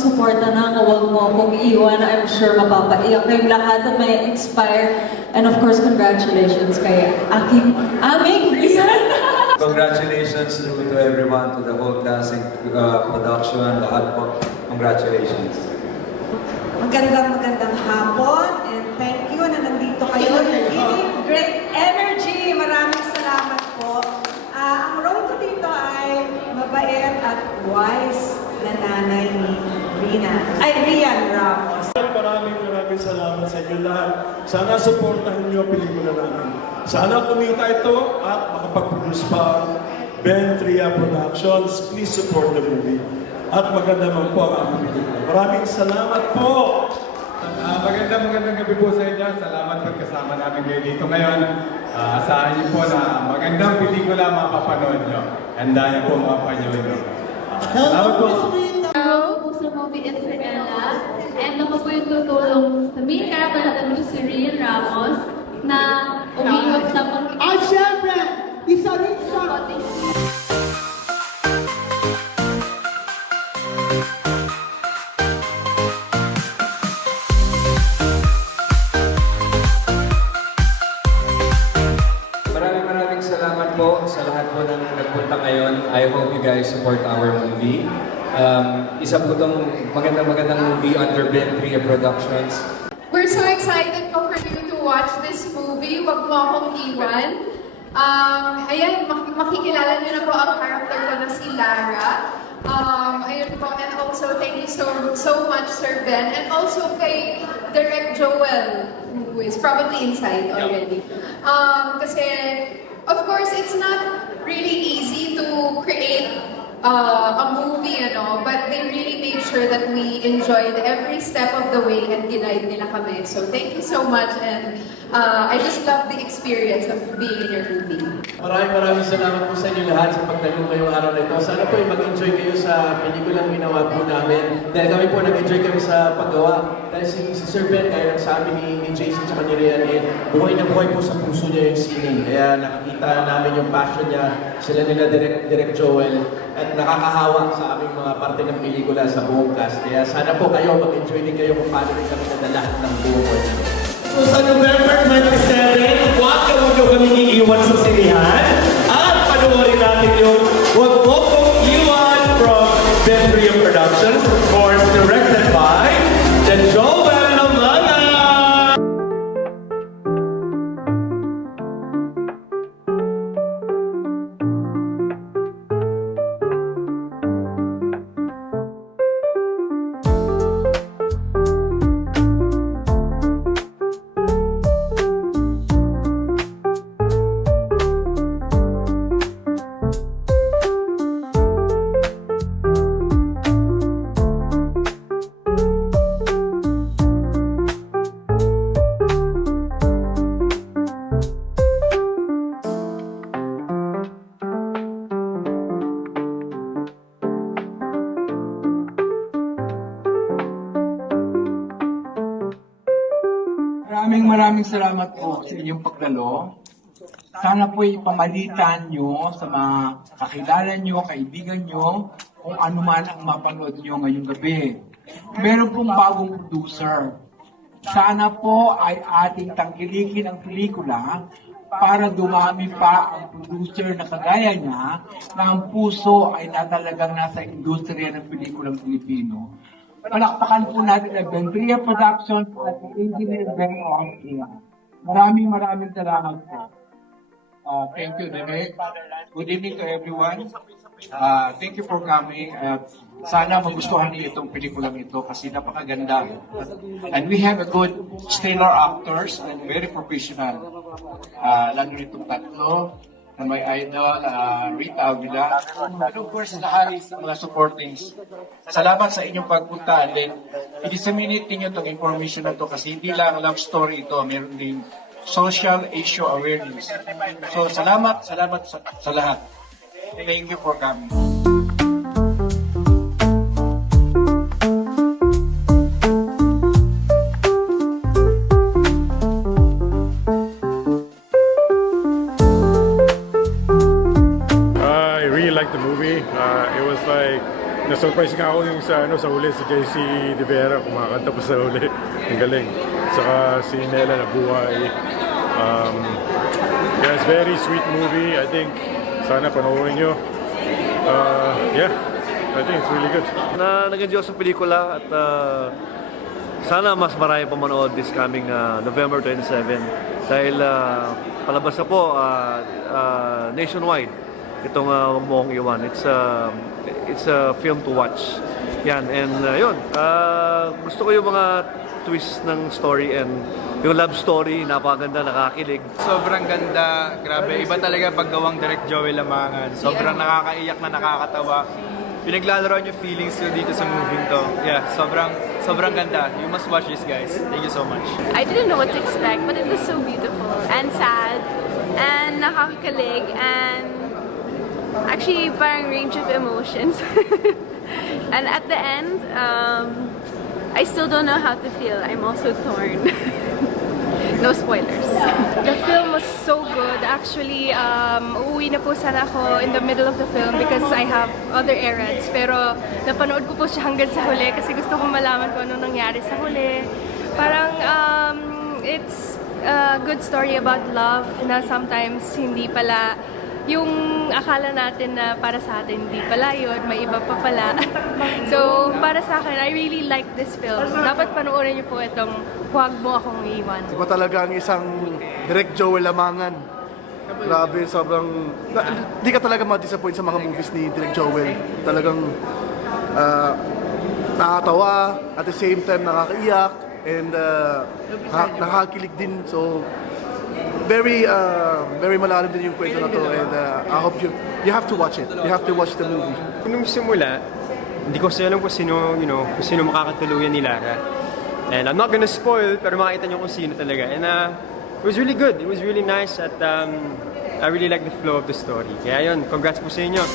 magsuporta na, huwag mo akong iwan. I'm sure mapapaiyak kayong lahat at may inspire. And of course, congratulations kay aming Rian. Congratulations to everyone, to the whole cast, production, lahat po. Congratulations. Magandang hapon and thank you na nandito kayo. You're giving great energy. Maraming salamat po. Ang role ko dito ay mabait at wise na nanay ni Rian Ramos. Maraming salamat sa inyo lahat. Sana supportahan niyo ang pelikula namin. Sana kumita ito at makapag-produce pa Ben Tria Productions. Please support the movie. At maganda man po ang aming pelikula. Maraming salamat po! Magandang gabi po sa inyo. Salamat pagkasama namin kayo dito ngayon. Asahan niyo po na magandang pelikula mapapanood nyo. Handa niyo po mapapanood nyo. Salamat po! Po sa movie Estrella, and ako po yung tutulong sa main character natin, which is si Rian Ramos, na umiwas sa At syempre, isa rin sa... Maraming salamat po sa lahat po ng nagpunta ngayon. I hope you guys support our movie. Isa po itong magandang movie under Ben Tria Productions. We're so excited po for you to watch this movie. Wag mo akong iwan. Ayan, makikilala niyo na po ang character ko na si Lara. Ayun po, and also thank you so much, Sir Ben. And also kay Direct Joel, who is probably inside already. Kasi, of course, it's not really easy to create a movie, but they really made sure that we enjoyed every step of the way and ginaid nila kami. So thank you so much, and I just love the experience of being in your movie. Maraming salamat po sa inyo lahat sa pagdalo ngayong araw na ito. Sana po mag-enjoy kayo sa pelikulang ginawa po namin. Dahil kami po nag-enjoy kami sa paggawa. Dahil si Sir Ben, kaya ng sabi ni Jason sa ni Rian, buhay na buhay po sa puso niya yung sining. Kaya nakikita namin yung passion niya, sila nila Direct Joel, at nakakahawa sa aming mga parte ng pelikula sa buong cast. Kaya sana po kayo mag-enjoy din kayo kung paano rin kami nadala ng buong world. So sa November 27, huwag nyo kami iiwan sa sinihan. At panoorin natin yung Huwag Mo Kong Iwan from Ben Tria Productions. Of course, directed by the Joel Lomana. Maraming salamat po sa inyong pagdalo. Sana po ipamalitan nyo sa mga kakilala nyo, kaibigan nyo, kung ano man ang mapanood nyo ngayong gabi. Meron pong bagong producer. Sana po ay ating tangkilikin ang pelikula para dumami pa ang producer na kagaya niya na ang puso ay talagang nasa industriya ng pelikulang Pilipino. Palakpakan po natin ang Ben Tria Productions at Engineer Ben Oakia. Maraming salamat po. Thank you, Deme. Good evening to everyone. Thank you for coming. Sana magustuhan niyo itong pelikulang ito kasi napakaganda. And we have a good stellar actors and very professional. Lalo nitong tatlo, na may idol, Rita Avila, and of course, lahat ng mga supportings. Salamat sa inyong pagpunta. And then, i-disseminate niyo itong information na ito kasi hindi lang love story ito, meron din social issue awareness. So, salamat sa lahat. Thank you for coming. na-surprise nga ako yung sa huli, si JC De Vera, kumakanta pa sa huli. Ang galing. Saka si Nela Nabuhay. Yeah, it's very sweet movie. I think, sana panoorin nyo. Yeah, I think it's really good. Nag-enjoy sa pelikula at sana mas marami pa manood this coming November 27 dahil palabas na po nationwide itong Wag Mo Akong Iwan. It's a film to watch. Yan, and yun, gusto ko yung mga twist ng story and yung love story, napakaganda, nakakilig. Sobrang ganda, grabe. Iba talaga paggawang Direk Joey Lamangan. Sobrang nakakaiyak na nakakatawa. Pinaglalaroan yung feelings ko dito sa movie to. Yeah, sobrang ganda. You must watch this, guys. Thank you so much. I didn't know what to expect, but it was so beautiful and sad and nakakakilig and actually parang range of emotions. And at the end, I still don't know how to feel. I'm also torn. No spoilers. The film was so good. Actually, uuwi na po sana ako in the middle of the film because I have other errands. Pero napanood ko po siya hanggang sa huli kasi gusto kong malaman kung ano nangyari sa huli. Parang it's a good story about love na sometimes hindi pala yung akala natin na para sa atin, hindi pala yun, may iba pa pala. So, para sa akin, I really like this film. Dapat panoorin niyo po itong Huwag Mo Akong Iwan. Iba talaga ang isang Direk Joey Lamangan. Grabe, sobrang... Hindi ka talaga ma-disappoint sa mga movies ni Direk Joel. Talagang nakakatawa, at the same time nakakaiyak, and nakakakilig din. So, very malalim din yung kwento na to, and I hope you have to watch it. You have to watch the movie. Nung simula, hindi ko kasi alam kung sino, kung sino makakatuluyan ni Lara. And I'm not gonna spoil, pero makita niyo kung sino talaga. And it was really good. It was really nice at I really like the flow of the story. Kaya yun, congrats po sa inyo.